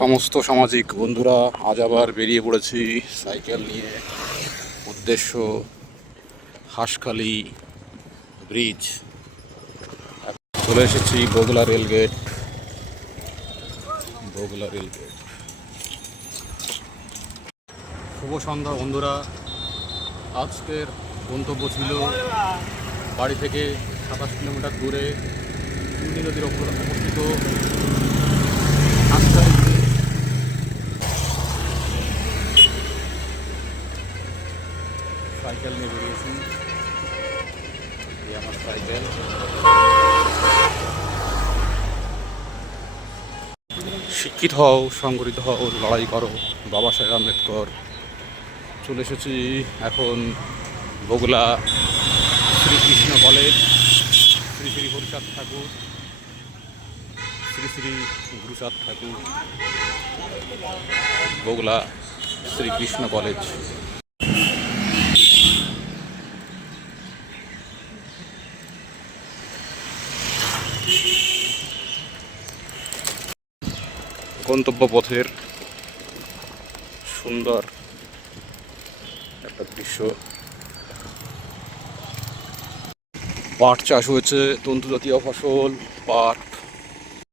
সমস্ত সামাজিক বন্ধুরা আজ আবার বেরিয়ে পড়েছি সাইকেল নিয়ে। উদ্দেশ্য হাঁসখালি ব্রিজ। চলে এসেছি বগুড়া রেলগেট। শুভ সন্ধ্যা বন্ধুরা। আজকের গন্তব্য ছিল বাড়ি থেকে 27 কিলোমিটার দূরে চুনি নদীর ওপর অবস্থিত হাঁসখালি ব্রিজ। সাইকেল নিয়ে বেরিয়েছি, এই আমার সাইকেল। শিক্ষিত হও, সংগঠিত হও, লড়াই করো, বাবা সাহেব আম্বেদকর। চলে এসেছি এখন বগুড়া শ্রীকৃষ্ণ কলেজ। শ্রী শ্রী হরিচাঁদ ঠাকুর, শ্রী শ্রী গুরুচাঁদ ঠাকুর, বগুড়া শ্রীকৃষ্ণ কলেজ। গন্তব্য পথের সুন্দর একটা দৃশ্য। পাট চাষ হয়েছে, তন্তু জাতীয় ফসল পাট।